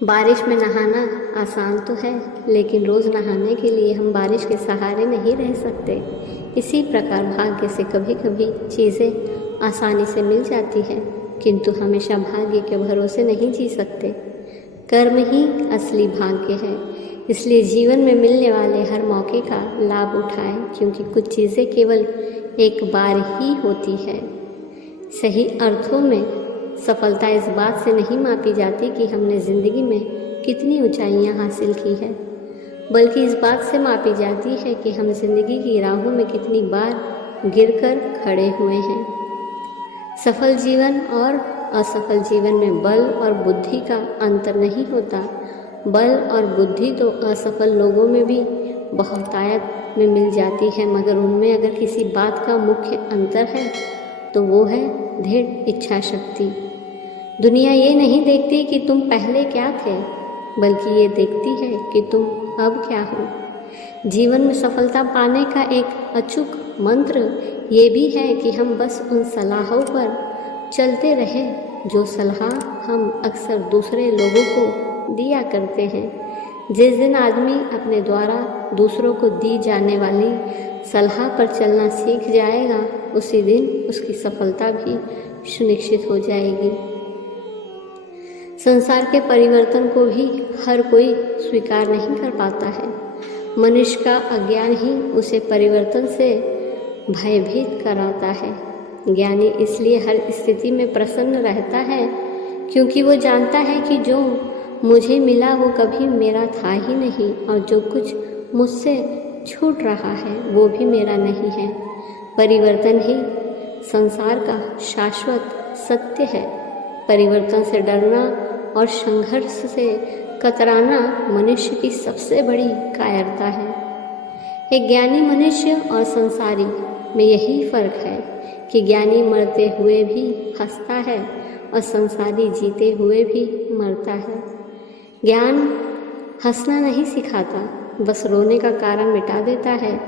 बारिश में नहाना आसान तो है, लेकिन रोज़ नहाने के लिए हम बारिश के सहारे नहीं रह सकते। इसी प्रकार भाग्य से कभी कभी चीज़ें आसानी से मिल जाती हैं, किंतु हमेशा भाग्य के भरोसे नहीं जी सकते। कर्म ही असली भाग्य है, इसलिए जीवन में मिलने वाले हर मौके का लाभ उठाएं, क्योंकि कुछ चीज़ें केवल एक बार ही होती है। सही अर्थों में सफलता इस बात से नहीं मापी जाती कि हमने ज़िंदगी में कितनी ऊंचाइयां हासिल की है, बल्कि इस बात से मापी जाती है कि हम जिंदगी की राहों में कितनी बार गिरकर खड़े हुए हैं। सफल जीवन और असफल जीवन में बल और बुद्धि का अंतर नहीं होता। बल और बुद्धि तो असफल लोगों में भी बहुतायत में मिल जाती है, मगर उनमें अगर किसी बात का मुख्य अंतर है तो वो है दृढ़ इच्छा शक्ति। दुनिया ये नहीं देखती कि तुम पहले क्या थे, बल्कि ये देखती है कि तुम अब क्या हो। जीवन में सफलता पाने का एक अचूक मंत्र ये भी है कि हम बस उन सलाहों पर चलते रहें जो सलाह हम अक्सर दूसरे लोगों को दिया करते हैं। जिस दिन आदमी अपने द्वारा दूसरों को दी जाने वाली सलाह पर चलना सीख जाएगा, उसी दिन उसकी सफलता भी सुनिश्चित हो जाएगी। संसार के परिवर्तन को भी हर कोई स्वीकार नहीं कर पाता है। मनुष्य का अज्ञान ही उसे परिवर्तन से भयभीत कराता है। ज्ञानी इसलिए हर स्थिति में प्रसन्न रहता है, क्योंकि वो जानता है कि जो मुझे मिला वो कभी मेरा था ही नहीं, और जो कुछ मुझसे छूट रहा है वो भी मेरा नहीं है। परिवर्तन ही संसार का शाश्वत सत्य है। परिवर्तन से डरना और संघर्ष से कतराना मनुष्य की सबसे बड़ी कायरता है। एक ज्ञानी मनुष्य और संसारी में यही फर्क है कि ज्ञानी मरते हुए भी हंसता है और संसारी जीते हुए भी मरता है। ज्ञान हंसना नहीं सिखाता, बस रोने का कारण मिटा देता है।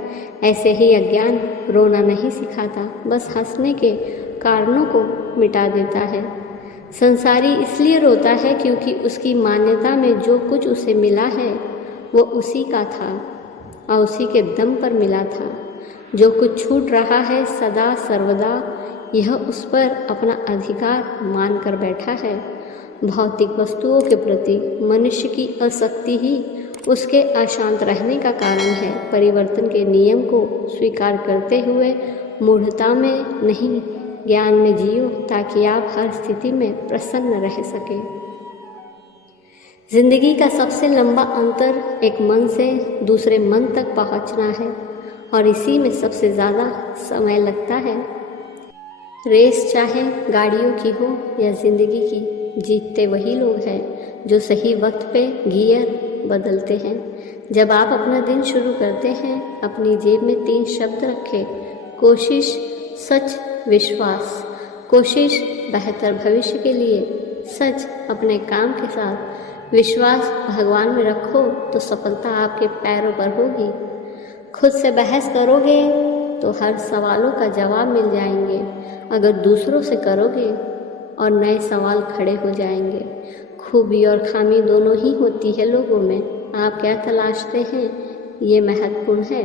ऐसे ही अज्ञान रोना नहीं सिखाता, बस हंसने के कारणों को मिटा देता है। संसारी इसलिए रोता है क्योंकि उसकी मान्यता में जो कुछ उसे मिला है वो उसी का था और उसी के दम पर मिला था। जो कुछ छूट रहा है सदा सर्वदा यह उस पर अपना अधिकार मान कर बैठा है। भौतिक वस्तुओं के प्रति मनुष्य की आसक्ति ही उसके अशांत रहने का कारण है। परिवर्तन के नियम को स्वीकार करते हुए मूढ़ता में नहीं, ज्ञान में जियो, ताकि आप हर स्थिति में प्रसन्न रह सके। जिंदगी का सबसे लंबा अंतर एक मन से दूसरे मन तक पहुंचना है, और इसी में सबसे ज़्यादा समय लगता है। रेस चाहे गाड़ियों की हो या जिंदगी की, जीतते वही लोग हैं जो सही वक्त पे गियर बदलते हैं। जब आप अपना दिन शुरू करते हैं, अपनी जेब में 3 शब्द रखें: कोशिश, सच, विश्वास। कोशिश बेहतर भविष्य के लिए, सच अपने काम के साथ, विश्वास भगवान में रखो तो सफलता आपके पैरों पर होगी। खुद से बहस करोगे तो हर सवालों का जवाब मिल जाएंगे, अगर दूसरों से करोगे और नए सवाल खड़े हो जाएंगे। खूबी और खामी दोनों ही होती है लोगों में, आप क्या तलाशते हैं ये महत्वपूर्ण है।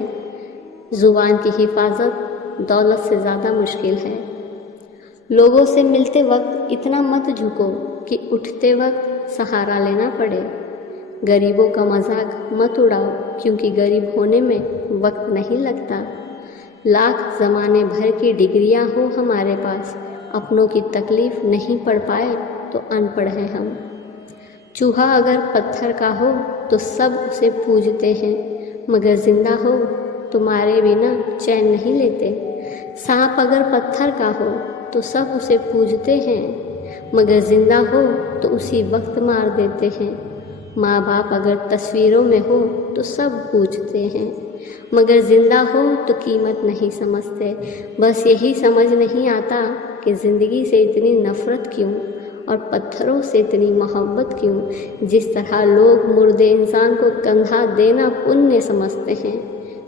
जुबान की हिफाजत दौलत से ज़्यादा मुश्किल है। लोगों से मिलते वक्त इतना मत झुको कि उठते वक्त सहारा लेना पड़े। गरीबों का मजाक मत उड़ाओ, क्योंकि गरीब होने में वक्त नहीं लगता। लाख ज़माने भर की डिग्रियां हो हमारे पास, अपनों की तकलीफ़ नहीं पढ़ पाए तो अनपढ़ हैं हम। चूहा अगर पत्थर का हो तो सब उसे पूजते हैं, मगर जिंदा हो तुम्हारे बिना चैन नहीं लेते। सांप अगर पत्थर का हो तो सब उसे पूजते हैं, मगर जिंदा हो तो उसी वक्त मार देते हैं। माँ बाप अगर तस्वीरों में हो तो सब पूजते हैं, मगर जिंदा हो तो कीमत नहीं समझते। बस यही समझ नहीं आता कि ज़िंदगी से इतनी नफ़रत क्यों और पत्थरों से इतनी मोहब्बत क्यों। जिस तरह लोग मुर्दे इंसान को कंधा देना पुण्य समझते हैं,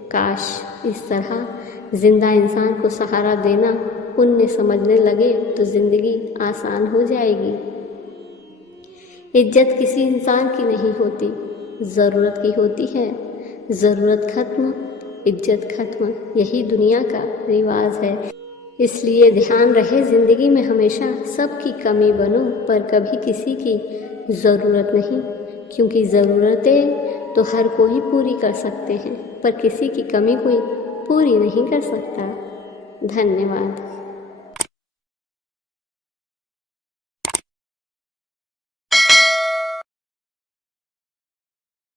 काश इस तरह जिंदा इंसान को सहारा देना पुण्य समझने लगे तो ज़िंदगी आसान हो जाएगी। इज्जत किसी इंसान की नहीं होती, ज़रूरत की होती है। ज़रूरत खत्म, इज्जत खत्म, यही दुनिया का रिवाज है। इसलिए ध्यान रहे ज़िंदगी में हमेशा सबकी कमी बनो, पर कभी किसी की ज़रूरत नहीं, क्योंकि ज़रूरतें तो हर कोई पूरी कर सकते हैं, पर किसी की कमी कोई पूरी नहीं कर सकता। धन्यवाद।